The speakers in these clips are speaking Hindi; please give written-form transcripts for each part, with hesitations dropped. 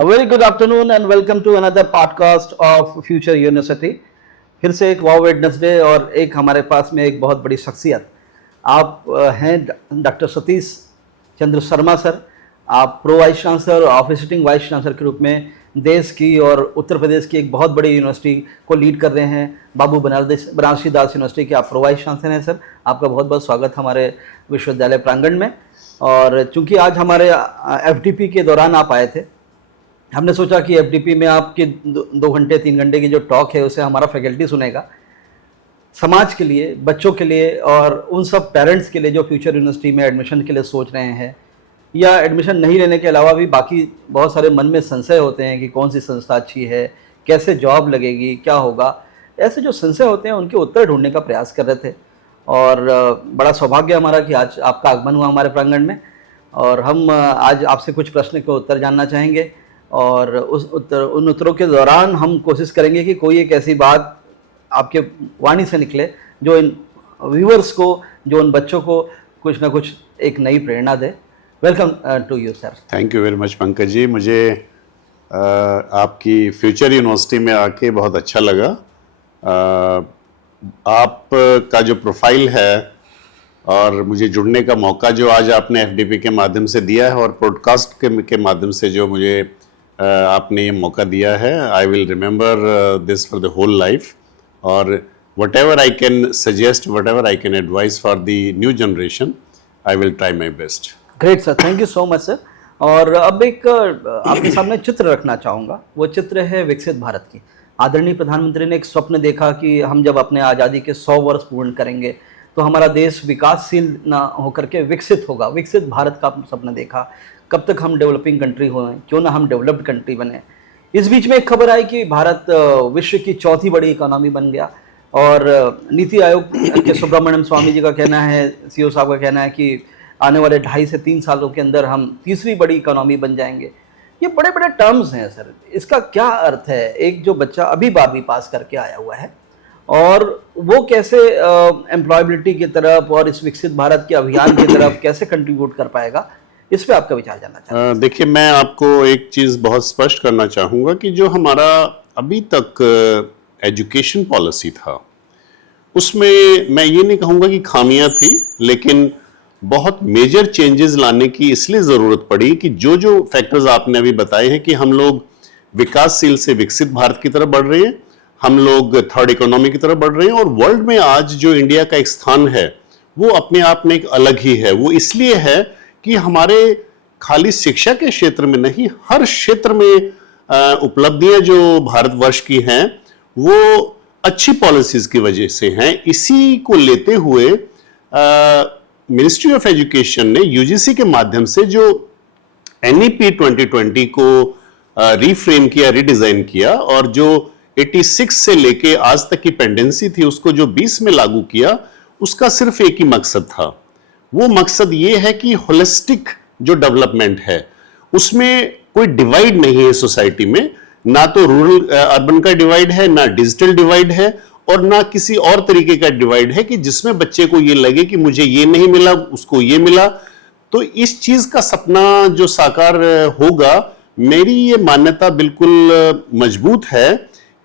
A very good afternoon and welcome to another podcast of Future University. फिर से एक वाव वेडनेसडे और एक हमारे पास में एक बहुत बड़ी शख्सियत आप हैं डॉक्टर सतीश चंद्र शर्मा सर। आप प्रो वाइस चांसलर और विजिटिंग वाइस चांसलर के रूप में देश की और उत्तर प्रदेश की एक बहुत बड़ी यूनिवर्सिटी को लीड कर रहे हैं। बाबू बनारसी दास यूनिवर्सिटी के आप प्रो वाइस चांसलर हैं सर। आपका बहुत बहुत स्वागत हमारे विश्वविद्यालय प्रांगण में। और चूंकि आज हमारे एफडीपी के दौरान आप आए थे, हमने सोचा कि एफडीपी में आपके 2 घंटे 3 घंटे की जो टॉक है उसे हमारा फैकल्टी सुनेगा, समाज के लिए, बच्चों के लिए और उन सब पेरेंट्स के लिए जो फ्यूचर यूनिवर्सिटी में एडमिशन के लिए सोच रहे हैं या एडमिशन नहीं लेने के अलावा भी बाकी बहुत सारे मन में संशय होते हैं कि कौन सी संस्था अच्छी है, कैसे जॉब लगेगी, क्या होगा। ऐसे जो संशय होते हैं उनके उत्तर ढूंढने का प्रयास कर रहे थे और बड़ा सौभाग्य हमारा कि आज आपका आगमन हुआ हमारे प्रांगण में और हम आज आपसे कुछ प्रश्न के उत्तर जानना चाहेंगे और उन उत्तरों के दौरान हम कोशिश करेंगे कि कोई एक ऐसी बात आपके वाणी से निकले जो इन व्यूअर्स को, जो उन बच्चों को कुछ ना कुछ एक नई प्रेरणा दे। Welcome to you sir. Thank you very much Pankaj ji. मुझे आपकी फ्यूचर यूनिवर्सिटी में आके बहुत अच्छा लगा। आपका जो प्रोफाइल है और मुझे जुड़ने का मौका जो आज आपने एफडीपी के माध्यम से दिया है और पॉडकास्ट के माध्यम से जो मुझे आपने ये मौका दिया है, I will remember this for the whole life. और whatever I can suggest, whatever I can advise for the new generation, I will try my best. Great sir, thank you so much sir. और अब एक आपके सामने चित्र रखना चाहूँगा। वो चित्र है विकसित भारत की। आदरणीय प्रधानमंत्री ने एक स्वप्न देखा कि हम जब अपने आज़ादी के 100 वर्ष पूर्ण करेंगे तो हमारा देश विकासशील ना होकर के विकसित होगा। विकसित भारत का सपना देखा। कब तक हम डेवलपिंग कंट्री हों, क्यों ना हम डेवलप्ड कंट्री बने। इस बीच में एक खबर आई कि भारत विश्व की 4थी बड़ी इकोनॉमी बन गया और नीति आयोग के सुब्रमण्यम स्वामी जी का कहना है, सीईओ साहब का कहना है कि आने वाले 2.5 से 3 सालों के अंदर हम 3री बड़ी इकोनॉमी बन जाएंगे। ये बड़े बड़े टर्म्स हैं सर, इसका क्या अर्थ है? एक जो बच्चा अभी 12वीं पास करके आया हुआ है और वो कैसे एम्प्लॉयबिलिटी की तरफ और इस विकसित भारत के अभियान की तरफ कैसे कंट्रीब्यूट कर पाएगा, इस पे आपका विचार जानना चाहता हूं। देखिए, मैं आपको एक चीज़ बहुत स्पष्ट करना चाहूँगा कि जो हमारा अभी तक एजुकेशन पॉलिसी था उसमें मैं ये नहीं कहूँगा कि खामियां थी, लेकिन बहुत मेजर चेंजेस लाने की इसलिए ज़रूरत पड़ी कि जो जो फैक्टर्स आपने अभी बताए हैं कि हम लोग विकासशील से विकसित भारत की तरफ बढ़ रहे हैं, हम लोग थर्ड इकोनॉमी की तरफ बढ़ रहे हैं और वर्ल्ड में आज जो इंडिया का एक स्थान है वो अपने आप में एक अलग ही है। वो इसलिए है कि हमारे खाली शिक्षा के क्षेत्र में नहीं, हर क्षेत्र में उपलब्धियां जो भारतवर्ष की हैं वो अच्छी पॉलिसीज की वजह से हैं। इसी को लेते हुए मिनिस्ट्री ऑफ एजुकेशन ने यूजीसी के माध्यम से जो एनईपी 2020 को रीफ्रेम किया, रीडिजाइन किया और जो 86 से लेके आज तक की पेंडेंसी थी उसको जो 20 में लागू किया, उसका सिर्फ एक ही मकसद था। वो मकसद ये है कि होलिस्टिक जो डेवलपमेंट है उसमें कोई डिवाइड नहीं है सोसाइटी में, ना तो रूरल अर्बन का डिवाइड है, ना डिजिटल डिवाइड है और ना किसी और तरीके का डिवाइड है कि जिसमें बच्चे को ये लगे कि मुझे ये नहीं मिला, उसको ये मिला। तो इस चीज का सपना जो साकार होगा, मेरी ये मान्यता बिल्कुल मजबूत है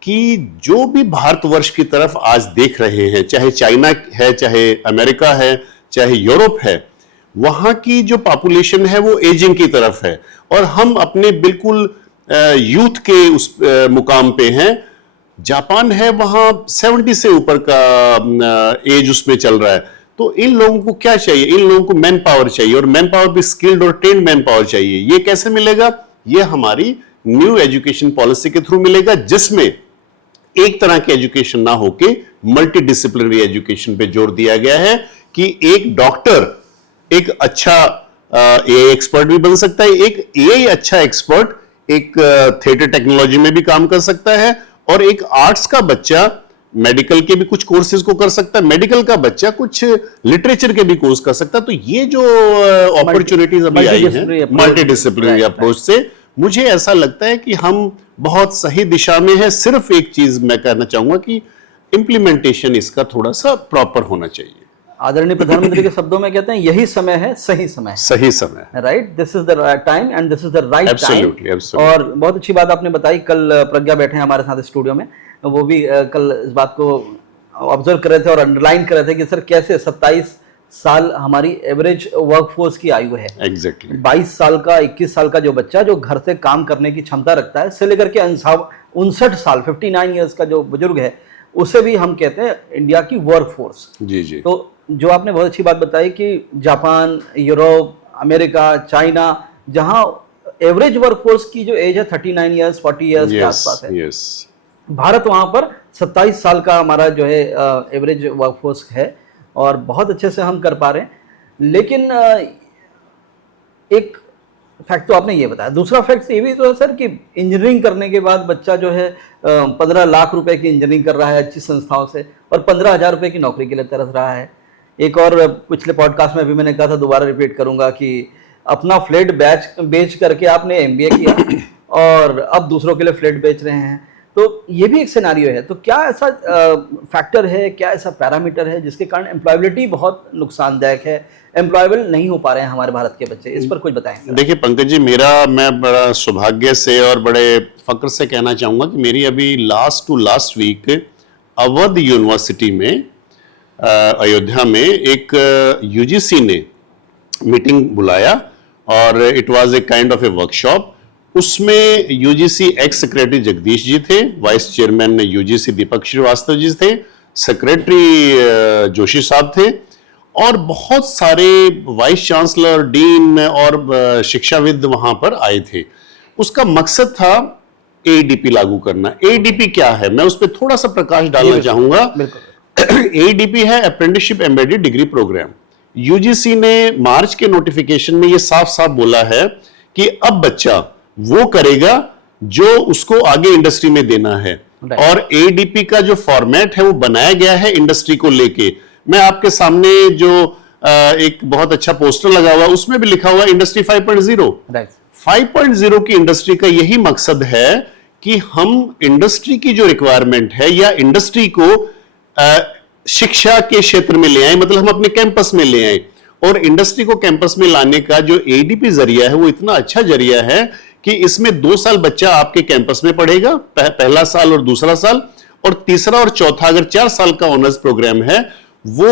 कि जो भी भारतवर्ष की तरफ आज देख रहे हैं, चाहे चाइना है, चाहे अमेरिका है, चाहे यूरोप है, वहां की जो पॉपुलेशन है वो एजिंग की तरफ है और हम अपने बिल्कुल यूथ के उस मुकाम पे हैं। जापान है, वहां 70 से ऊपर का एज उसमें चल रहा है। तो इन लोगों को क्या चाहिए? इन लोगों को मैन पावर चाहिए और मैन पावर भी स्किल्ड और ट्रेन्ड मैन पावर चाहिए। ये कैसे मिलेगा? ये हमारी न्यू एजुकेशन पॉलिसी के थ्रू मिलेगा, जिसमें एक तरह की एजुकेशन ना होके मल्टी डिसिप्लिनरी एजुकेशन पे जोर दिया गया है कि एक डॉक्टर एक अच्छा एआई एक्सपर्ट भी बन सकता है, एक एआई अच्छा एक्सपर्ट एक थिएटर टेक्नोलॉजी में भी काम कर सकता है और एक आर्ट्स का बच्चा मेडिकल के भी कुछ कोर्सेज को कर सकता है, मेडिकल का बच्चा कुछ लिटरेचर के भी कोर्स कर सकता है। तो ये जो अपॉर्चुनिटीज अभी आई हैं मल्टी डिसिप्लिनरी अप्रोच से, मुझे ऐसा लगता है कि हम बहुत सही दिशा में है। सिर्फ एक चीज मैं कहना चाहूंगा कि इंप्लीमेंटेशन इसका थोड़ा सा प्रॉपर होना चाहिए। आदरणीय प्रधानमंत्री के शब्दों में कहते हैं यही समय है, सही समय है, सही समय है। Right, this is the time and this is the right time. Absolutely, absolutely. और बहुत अच्छी बात आपने बताई, कल प्रज्ञा बैठे हैं हमारे साथ स्टूडियो में, वो भी कल इस बात को ऑब्जर्व कर रहे थे और अंडरलाइन कर रहे थे कि सर कैसे 27 साल हमारी एवरेज वर्कफोर्स की आयु है। एग्जैक्टली 22 साल का 21 साल का जो बच्चा जो घर से काम करने की क्षमता रखता है, से लेकर के 59 साल 59 ईयर्स का जो बुजुर्ग है, उसे भी हम कहते हैं इंडिया की वर्कफोर्स। जी जी। तो जो आपने बहुत अच्छी बात बताई कि जापान, यूरोप, अमेरिका, चाइना, जहां एवरेज वर्कफोर्स की जो एज है 39 ईयर्स 40 ईयर्स के आसपास है, यस भारत वहां पर 27 साल का हमारा जो है एवरेज वर्कफोर्स है और बहुत अच्छे से हम कर पा रहे हैं। लेकिन एक फैक्ट तो आपने ये बताया, दूसरा फैक्ट ये भी तो है सर कि इंजीनियरिंग करने के बाद बच्चा जो है 15 लाख रुपए की इंजीनियरिंग कर रहा है अच्छी संस्थाओं से और 15,000 रुपए की नौकरी के लिए तरस रहा है। एक और पिछले पॉडकास्ट में भी मैंने कहा था, दोबारा रिपीट करूंगा कि अपना फ्लैट बेच करके आपने एमबीए किया और अब दूसरों के लिए फ्लैट बेच रहे हैं, तो ये भी एक सिनारियो है। तो क्या ऐसा फैक्टर है, क्या ऐसा पैरामीटर है जिसके कारण एम्प्लॉयबिलिटी बहुत नुकसानदायक है, एम्प्लॉयबल नहीं हो पा रहे हैं हमारे भारत के बच्चे, इस पर कुछ बताएं। देखिए पंकज जी, मैं बड़ा सौभाग्य से और बड़े फक्र से कहना चाहूंगा कि मेरी अभी लास्ट वीक अवध यूनिवर्सिटी में अयोध्या में एक यूजीसी ने मीटिंग बुलाया और it was a kind of A workshop. उसमें UGC x secretary Jagdish ji थे, वाइस चेयरमैन यूजीसी दीपक श्रीवास्तव जी थे, सेक्रेटरी जोशी साहब थे और बहुत सारे वाइस चांसलर, डीन और शिक्षाविद वहां पर आए थे। उसका मकसद था एडीपी लागू करना। एडीपी क्या है, मैं उस पर थोड़ा सा प्रकाश डालना चाहूंगा। एडीपी है apprenticeship embedded degree programme. UGC ने मार्च के नोटिफिकेशन में ये साफ साफ बोला है कि अब बच्चा वो करेगा जो उसको आगे इंडस्ट्री में देना है। और एडीपी का जो फॉर्मेट है वो बनाया गया है इंडस्ट्री को लेके। मैं आपके सामने जो एक बहुत अच्छा पोस्टर लगा हुआ, उसमें भी लिखा हुआ इंडस्ट्री 5.0। 5.0 की इंडस्ट्री का यही मकसद है कि हम इंडस्ट्री की जो रिक्वायरमेंट है या इंडस्ट्री को शिक्षा के क्षेत्र में ले आए, मतलब हम अपने कैंपस में ले आए। और इंडस्ट्री को कैंपस में लाने का जो एडीपी जरिया है वो इतना अच्छा जरिया है कि इसमें 2 साल बच्चा आपके कैंपस में पढ़ेगा, पहला साल और दूसरा साल, और तीसरा और चौथा अगर 4 साल का ऑनर्स प्रोग्राम है वो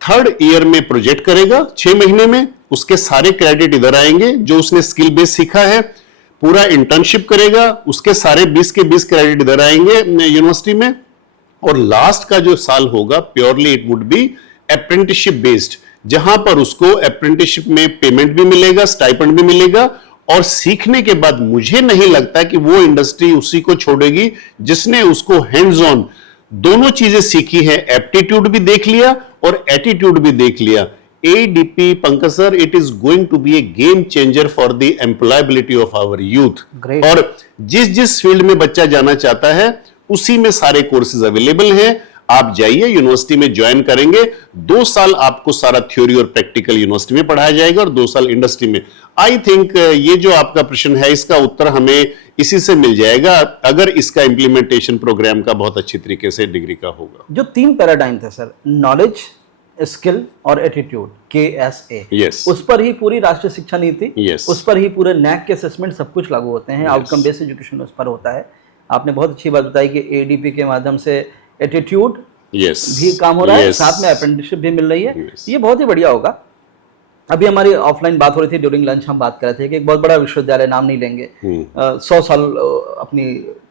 3rd ईयर में प्रोजेक्ट करेगा 6 महीने में। उसके सारे क्रेडिट इधर आएंगे जो उसने स्किल बेस सीखा है, पूरा इंटर्नशिप करेगा, उसके सारे 20 के 20 क्रेडिट इधर आएंगे यूनिवर्सिटी में। और लास्ट का जो साल होगा purely it would be apprenticeship based, जहां पर उसको अप्रेंटिसशिप में पेमेंट भी मिलेगा, स्टाइपेंड भी मिलेगा। और सीखने के बाद मुझे नहीं लगता कि वो इंडस्ट्री उसी को छोड़ेगी जिसने उसको हैंड्स ऑन दोनों चीजें सीखी है, एप्टीट्यूड भी देख लिया और एटीट्यूड भी देख लिया। ADP Pankaj sir, it is going to be a game changer for the employability of our youth. और जिस फील्ड में बच्चा जाना चाहता है उसी में सारे कोर्सेज अवेलेबल हैं। आप जाइए, यूनिवर्सिटी में ज्वाइन करेंगे, 2 साल आपको सारा थ्योरी और प्रैक्टिकल यूनिवर्सिटी में पढ़ाया जाएगा और 2 साल इंडस्ट्री में। आई थिंक ये जो आपका प्रश्न है इसका उत्तर हमें इसी से मिल जाएगा अगर इसका इंप्लीमेंटेशन प्रोग्राम का बहुत अच्छी तरीके से डिग्री का होगा। जो 3 पैराडाइम थे सर, नॉलेज, स्किल और एटीट्यूड, KSA, yes. उस पर ही पूरी राष्ट्रीय शिक्षा नीति, yes. उस पर ही पूरे NAAC के असेसमेंट सब कुछ लागू होते हैं, आउटकम बेस्ड एजुकेशन उस पर होता है। आपने बहुत अच्छी बात बताई कि एडीपी के माध्यम से एटीट्यूड भी काम हो रहा है, साथ में अप्रेंटिसशिप भी मिल रही है। ये बहुत ही बढ़िया होगा। अभी हमारी ऑफलाइन बात हो रही थी, ड्यूरिंग लंच हम बात कर रहे थे कि एक बहुत बड़ा विश्वविद्यालय, नाम नहीं लेंगे, 100 साल अपनी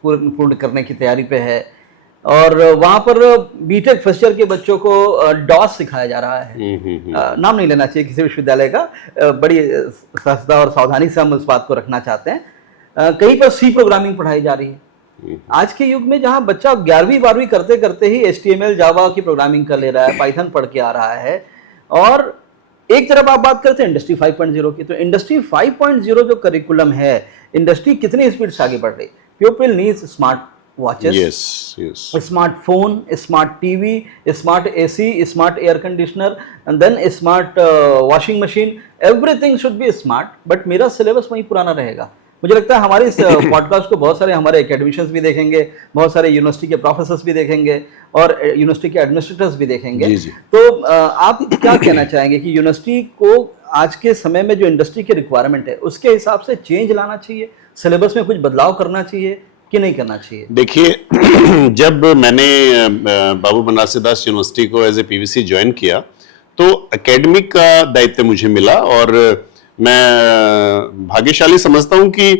पूर्ण करने की तैयारी पे है और वहां पर बीटेक फर्स्ट ईयर के बच्चों को डॉस सिखाया जा रहा है। नाम नहीं लेना चाहिए किसी विश्वविद्यालय का, बड़ी सहजता और सावधानी से हम उस बात को रखना चाहते हैं। कहीं पर सी प्रोग्रामिंग पढ़ाई जा रही है। आज के युग में जहां बच्चा 11वीं 12वीं करते करते ही HTML जावा की प्रोग्रामिंग कर ले रहा है, पाइथन पढ़ के आ रहा है। और एक तरफ आप बात करते हैं इंडस्ट्री 5.0 की, तो इंडस्ट्री 5.0 जो करिकुलम है, इंडस्ट्री कितनी स्पीड से आगे बढ़ रही। People needs smart watches, smartphone, smart TV, smart AC, smart air conditioner and then smart washing machine, everything should be smart. But मेरा सिलेबस वही पुराना रहेगा, मुझे लगता है हमारे इस पॉडकास्ट को बहुत सारे हमारे एकेडमिशियंस भी देखेंगे, बहुत सारे यूनिवर्सिटी के प्रोफेसर्स भी देखेंगे और यूनिवर्सिटी के एडमिनिस्ट्रेटर्स भी देखेंगे। जी, जी। तो आप क्या कहना चाहेंगे कि यूनिवर्सिटी को आज के समय में जो इंडस्ट्री की रिक्वायरमेंट है उसके हिसाब से चेंज लाना चाहिए, सिलेबस में कुछ बदलाव करना चाहिए कि नहीं करना चाहिए? देखिए जब मैंने बाबू बनारसीदास यूनिवर्सिटी को एज ए पीवीसी ज्वाइन किया तो एकेडमिक का दायित्व मुझे मिला और मैं भाग्यशाली समझता हूं कि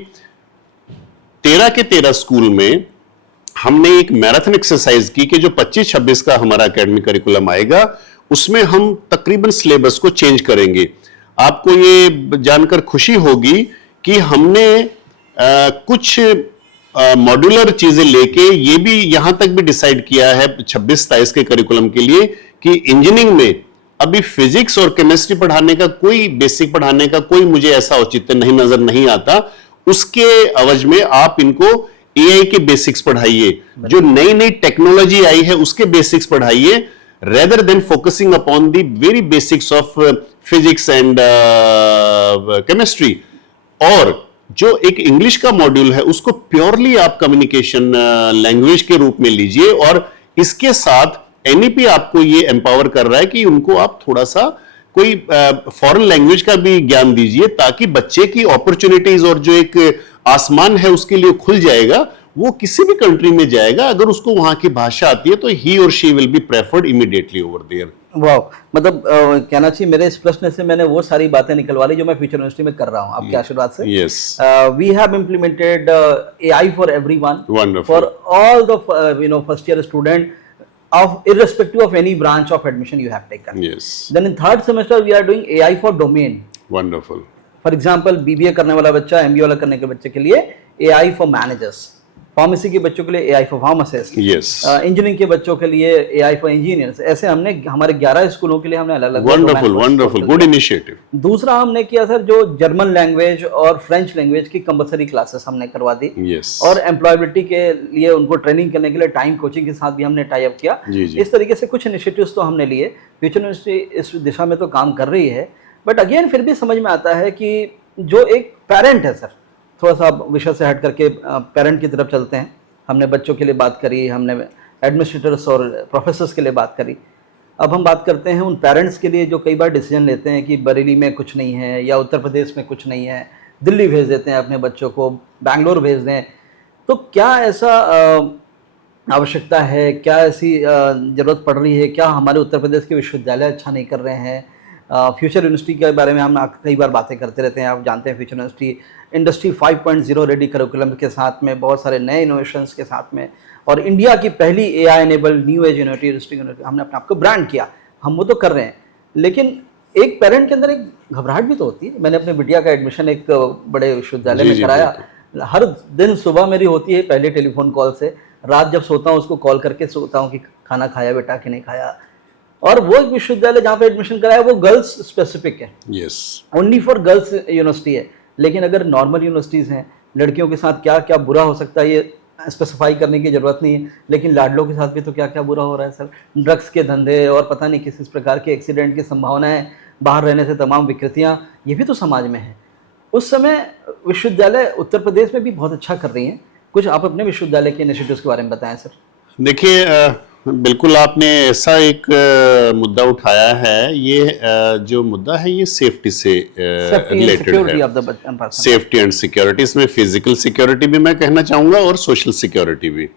13 के 13 स्कूल में हमने एक मैराथन एक्सरसाइज की कि जो 25-26 का हमारा एकेडमिक करिकुलम आएगा उसमें हम तकरीबन सिलेबस को चेंज करेंगे। आपको ये जानकर खुशी होगी कि हमने कुछ मॉड्यूलर चीजें लेके ये भी यहां तक भी डिसाइड किया है 26-27 के करिकुलम के लिए कि इंजीनियरिंग में अभी फिजिक्स और केमिस्ट्री पढ़ाने का कोई बेसिक पढ़ाने का कोई मुझे ऐसा औचित्य नहीं नजर नहीं आता। उसके अवज में आप इनको एआई के बेसिक्स पढ़ाइए, जो नई नई टेक्नोलॉजी आई है उसके बेसिक्स पढ़ाइए, rather than focusing upon the very basics of physics and chemistry. और जो एक इंग्लिश का मॉड्यूल है उसको प्योरली आप कम्युनिकेशन लैंग्वेज के रूप में लीजिए और इसके साथ एनईपी आपको ये एम्पावर कर रहा है कि उनको आप थोड़ा सा कोई फॉरेन लैंग्वेज का भी ज्ञान दीजिए ताकि बच्चे की अपॉर्चुनिटीज और जो एक आसमान है उसके लिए खुल जाएगा। वो किसी भी कंट्री में जाएगा, अगर उसको वहां की भाषा आती है तो ही और she will be preferred immediately over there. वाह, मतलब कहना चाहिए मेरे इस प्रश्न से मैंने वो सारी बातें निकलवा ली जो मैं फ्यूचर यूनिवर्सिटी में कर रहा हूँ आपके आशीर्वाद से। Yes, we have implemented AI for everyone, Wonderful. For all the first year student of irrespective of any branch of admission you have taken. Yes. Then in third semester we are doing AI for domain. Wonderful. For example, BBA करने वाला बच्चा MBA वाला करने के बच्चे के लिए AI for managers, फार्मेसी के बच्चों के लिए AI for pharmacists, Yes. Engineering के बच्चों के लिए AI for engineers। ऐसे हमने हमारे 11 स्कूलों के लिए हमने अलग अलग Wonderful, wonderful, good initiative. दूसरा हमने किया सर जो जर्मन लैंग्वेज और फ्रेंच लैंग्वेज की कंपलसरी क्लासेस हमने करवा दी। Yes. और एम्प्लॉयबिलिटी के लिए उनको ट्रेनिंग करने के लिए टाइम कोचिंग के साथ भी हमने टाई अप किया। जी, जी। इस तरीके से कुछ इनिशिएटिव्स तो हमने लिए। फ्यूचर यूनिवर्सिटी इस दिशा में तो काम कर रही है, बट अगेन फिर भी समझ में आता है कि जो एक पेरेंट है सर, थोड़ा सा विषय से हट करके पेरेंट की तरफ चलते हैं। हमने बच्चों के लिए बात करी, हमने एडमिनिस्ट्रेटर्स और प्रोफेसर्स के लिए बात करी। अब हम बात करते हैं उन पेरेंट्स के लिए जो कई बार डिसीजन लेते हैं कि बरेली में कुछ नहीं है या उत्तर प्रदेश में कुछ नहीं है, दिल्ली भेज देते हैं अपने बच्चों को, बैंगलोर भेज दें। तो क्या ऐसा आवश्यकता है, क्या ऐसी ज़रूरत पड़ रही है, क्या हमारे उत्तर प्रदेश के विश्वविद्यालय अच्छा नहीं कर रहे हैं? फ्यूचर यूनिवर्सिटी के बारे में हम कई बार बातें करते रहते हैं। आप जानते हैं future university industry 5.0 ready curriculum के साथ में, बहुत सारे नए इनोवेशंस के साथ में, और इंडिया की पहली AI enabled new age university हमने अपने आप को ब्रांड किया। हम वो तो कर रहे हैं, लेकिन एक पेरेंट के अंदर एक घबराहट भी तो होती है। मैंने अपने बिटिया का एडमिशन एक बड़े विश्वविद्यालय में कराया। हर दिन सुबह मेरी होती है पहले टेलीफोन कॉल से, रात जब सोता हूँ उसको कॉल करके सोता हूँ कि खाना खाया बेटा कि नहीं खाया। और वो एक विश्वविद्यालय जहाँ पे एडमिशन कराया वो गर्ल्स स्पेसिफिक है, Yes. Only for girls university है। लेकिन अगर नॉर्मल यूनिवर्सिटीज़ हैं, लड़कियों के साथ क्या क्या बुरा हो सकता है ये स्पेसिफाई करने की ज़रूरत नहीं है, लेकिन लाडलों के साथ भी तो क्या क्या बुरा हो रहा है सर। ड्रग्स के धंधे और पता नहीं किस प्रकार के एक्सीडेंट की संभावनाएं, बाहर रहने से तमाम विकृतियाँ, ये भी तो समाज में है। उस समय विश्वविद्यालय उत्तर प्रदेश में भी बहुत अच्छा कर रही हैं। कुछ आप अपने विश्वविद्यालय के इनिशिएटिव्स के बारे में बताएं सर। देखिए बिल्कुल आपने ऐसा एक मुद्दा उठाया है। ये जो मुद्दा है ये सेफ्टी से रिलेटेड है। सेफ्टी एंड सिक्योरिटी, इसमें फिजिकल सिक्योरिटी भी मैं कहना चाहूंगा और सोशल सिक्योरिटी भी।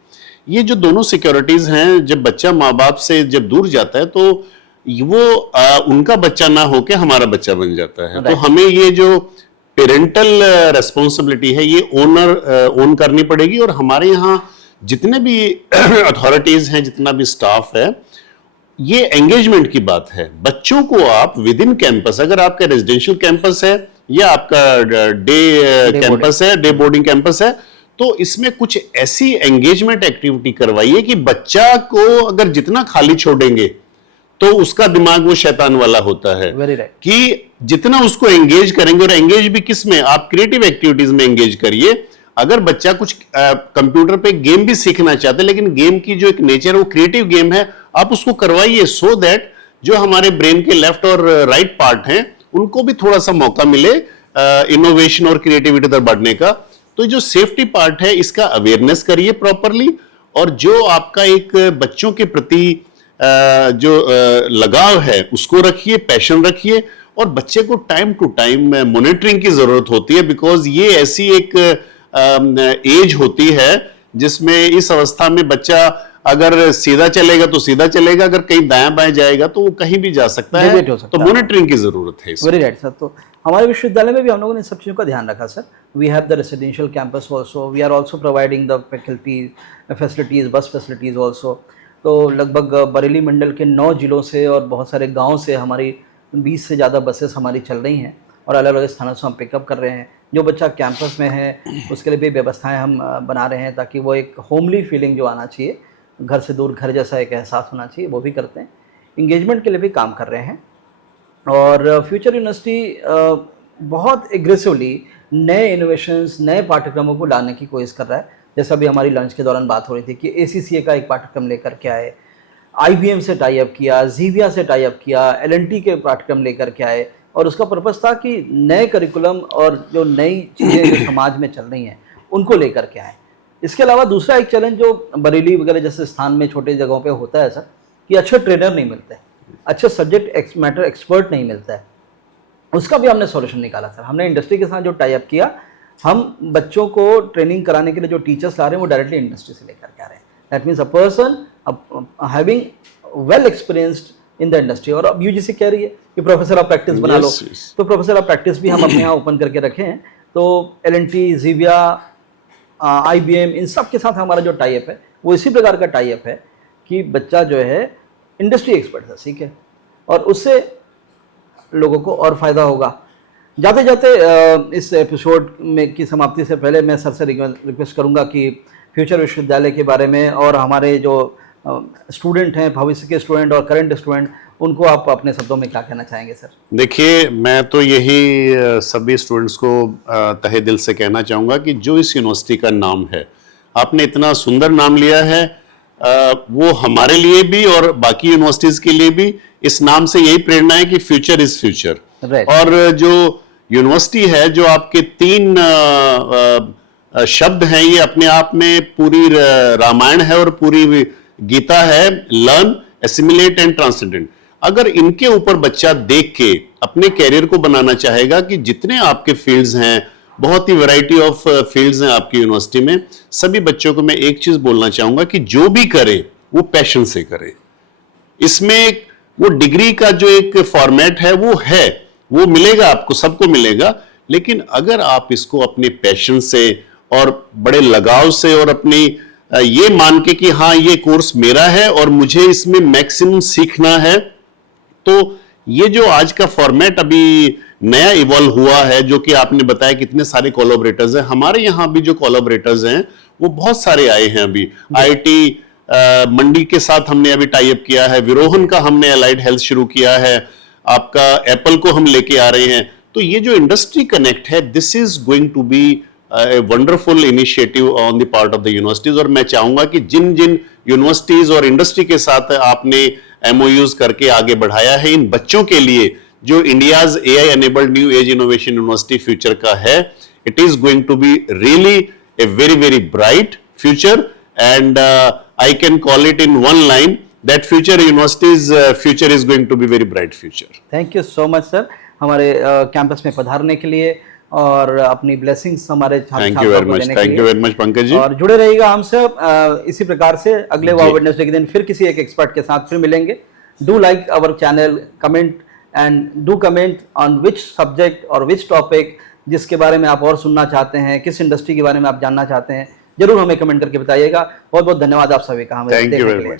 ये जो दोनों सिक्योरिटीज हैं, जब बच्चा माँ बाप से जब दूर जाता है तो वो उनका बच्चा ना होके हमारा बच्चा बन जाता है। तो हमें ये जो पेरेंटल रेस्पॉन्सिबिलिटी है ये ओन करनी पड़ेगी। और हमारे यहाँ जितने भी अथॉरिटीज हैं, जितना भी स्टाफ है, ये एंगेजमेंट की बात है। बच्चों को आप विद इन कैंपस, अगर आपका रेजिडेंशियल कैंपस है या आपका डे कैंपस है, डे बोर्डिंग कैंपस है, तो इसमें कुछ ऐसी एंगेजमेंट एक्टिविटी करवाइए कि बच्चा को अगर जितना खाली छोड़ेंगे तो उसका दिमाग वो शैतान वाला होता है। कि जितना उसको एंगेज करेंगे, और एंगेज भी किस में, आप क्रिएटिव एक्टिविटीज में एंगेज करिए। अगर बच्चा कुछ कंप्यूटर पे गेम भी सीखना चाहते हैं, लेकिन गेम की जो एक नेचर है वो क्रिएटिव गेम है, आप उसको करवाइए, सो दैट जो हमारे ब्रेन के लेफ्ट और राइट पार्ट हैं उनको भी थोड़ा सा मौका मिले इनोवेशन और क्रिएटिविटी तरफ बढ़ने का। तो जो सेफ्टी पार्ट है इसका अवेयरनेस करिए प्रॉपरली, और जो आपका एक बच्चों के प्रति जो लगाव है उसको रखिए, पैशन रखिए, और बच्चे को टाइम टू टाइम मॉनिटरिंग की जरूरत होती है, बिकॉज ये ऐसी एक एज होती है जिसमें इस अवस्था में बच्चा अगर सीधा चलेगा तो सीधा चलेगा, अगर कहीं दाएं बाएं जाएगा तो वो कहीं भी जा सकता है, तो मॉनिटरिंग की जरूरत है। Very right sir. तो हमारे विश्वविद्यालय में भी हम लोगों ने सब चीज़ों का ध्यान रखा सर। We have the residential campus also, we are also providing the facilities, bus facilities also. तो लगभग बरेली मंडल के 9 जिलों से और बहुत सारे गाँव से हमारी 20 से ज़्यादा बसेस हमारी चल रही हैं, और अलग अलग स्थानों से हम पिकअप कर रहे हैं। जो बच्चा कैंपस में है उसके लिए भी व्यवस्थाएं हम बना रहे हैं, ताकि वो एक होमली फीलिंग जो आना चाहिए, घर से दूर घर जैसा एक एहसास होना चाहिए, वो भी करते हैं। इंगेजमेंट के लिए भी काम कर रहे हैं, और फ्यूचर यूनिवर्सिटी बहुत एग्रेसिवली नए इनोवेशंस, नए पाठ्यक्रमों को लाने की कोशिश कर रहा है। जैसा भी हमारी लंच के दौरान बात हो रही थी कि ACCA का एक पाठ्यक्रम लेकर के आए, IBM से टाई अप किया, Xivia से टाई अप किया, L&T के पाठ्यक्रम लेकर के आए, और उसका पर्पस था कि नए करिकुलम और जो नई चीज़ें जो समाज में चल रही हैं उनको लेकर के आए। इसके अलावा दूसरा एक चैलेंज जो बरेली वगैरह जैसे स्थान में छोटे जगहों पे होता है सर, कि अच्छे ट्रेनर नहीं मिलते हैं, अच्छे सब्जेक्ट मैटर एक्सपर्ट नहीं मिलता है। उसका भी हमने सॉल्यूशन निकाला सर। हमने इंडस्ट्री के साथ जो टाई अप किया, हम बच्चों को ट्रेनिंग कराने के लिए जो टीचर्स ला रहे हैं वो डायरेक्टली इंडस्ट्री से लेकर के आ रहे हैं। That means a person having well experienced in the industry. और अब UGC कह रही है कि प्रोफेसर ऑफ प्रैक्टिस बना लो, तो प्रोफेसर ऑफ प्रैक्टिस भी हम अपने यहाँ ओपन करके रखे हैं। तो L&T, Xivia, IBM, इन सब के साथ हमारा जो टाई अप है वो इसी प्रकार का टाई अप है कि बच्चा जो है इंडस्ट्री एक्सपर्ट से सीखे, और उससे लोगों को और फायदा होगा। जाते जाते इस एपिसोड में की समाप्ति से पहले मैं सर से रिक्वेस्ट करूंगा कि फ्यूचर विश्वविद्यालय के बारे में और हमारे जो स्टूडेंट हैं, भविष्य के स्टूडेंट और करंट स्टूडेंट, उनको आप अपने शब्दों में क्या कहना चाहेंगे सर? देखिए, मैं तो यही सभी स्टूडेंट्स को तहे दिल से कहना चाहूँगा कि जो इस यूनिवर्सिटी का नाम है, आपने इतना सुंदर नाम लिया है, वो हमारे लिए भी और बाकी यूनिवर्सिटीज़ के लिए भी इस नाम से यही प्रेरणा है कि फ्यूचर इज फ्यूचर। और जो यूनिवर्सिटी है, जो आपके 3 शब्द हैं, ये अपने आप में पूरी रामायण है और पूरी गीता है, लर्न, एसिमिलेट एंड ट्रांसेंडेंट। अगर इनके ऊपर बच्चा देख के अपने कैरियर को बनाना चाहेगा कि जितने आपके फील्ड्स हैं, बहुत ही वैरायटी ऑफ फील्ड्स हैं आपकी यूनिवर्सिटी में, सभी बच्चों को मैं एक चीज बोलना चाहूंगा कि जो भी करे वो पैशन से करे। इसमें वो डिग्री का जो एक फॉर्मेट है वो मिलेगा आपको, सबको मिलेगा, लेकिन अगर आप इसको अपने पैशन से और बड़े लगाव से और अपनी ये मान के कि हाँ ये कोर्स मेरा है और मुझे इसमें मैक्सिमम सीखना है, तो ये जो आज का फॉर्मेट अभी नया इवॉल्व हुआ है, जो कि आपने बताया कितने सारे कोलैबोरेटर्स हैं, हमारे यहाँ भी जो कोलैबोरेटर्स हैं वो बहुत सारे आए हैं। अभी IIT मंडी के साथ हमने अभी टाई अप किया है, विरोहन का हमने अलाइड हेल्थ शुरू किया है, आपका एप्पल को हम लेके आ रहे हैं। तो ये जो इंडस्ट्री कनेक्ट है, this is going to be a wonderful initiative on the part of the universities। और मैं चाहूंगा कि जिन जिन यूनिवर्सिटीज और इंडस्ट्री के साथ आपने MOUs करके आगे बढ़ाया है, इन बच्चों के लिए जो India's AI enabled new age innovation university future का है, it is going to be really a very very bright future, and I can call it in one line that future universities future is going to be very bright future. Thank you so much sir, हमारे कैंपस में पधारने के लिए और अपनी ब्लेसिंग्स हमारे छात्रों को देने के लिए। Thank you very much Pankaj ji, और जुड़े रहिएगा हमसे इसी प्रकार से। अगले वाव वेडनेसडे के दिन फिर किसी एक एक्सपर्ट के साथ फिर मिलेंगे। Do like our channel, comment and do comment on which subject और विच टॉपिक जिसके बारे में आप और सुनना चाहते हैं, किस इंडस्ट्री के बारे में आप जानना चाहते हैं, जरूर हमें कमेंट करके बताइएगा। बहुत बहुत धन्यवाद आप सभी का हमें देखने के लिए।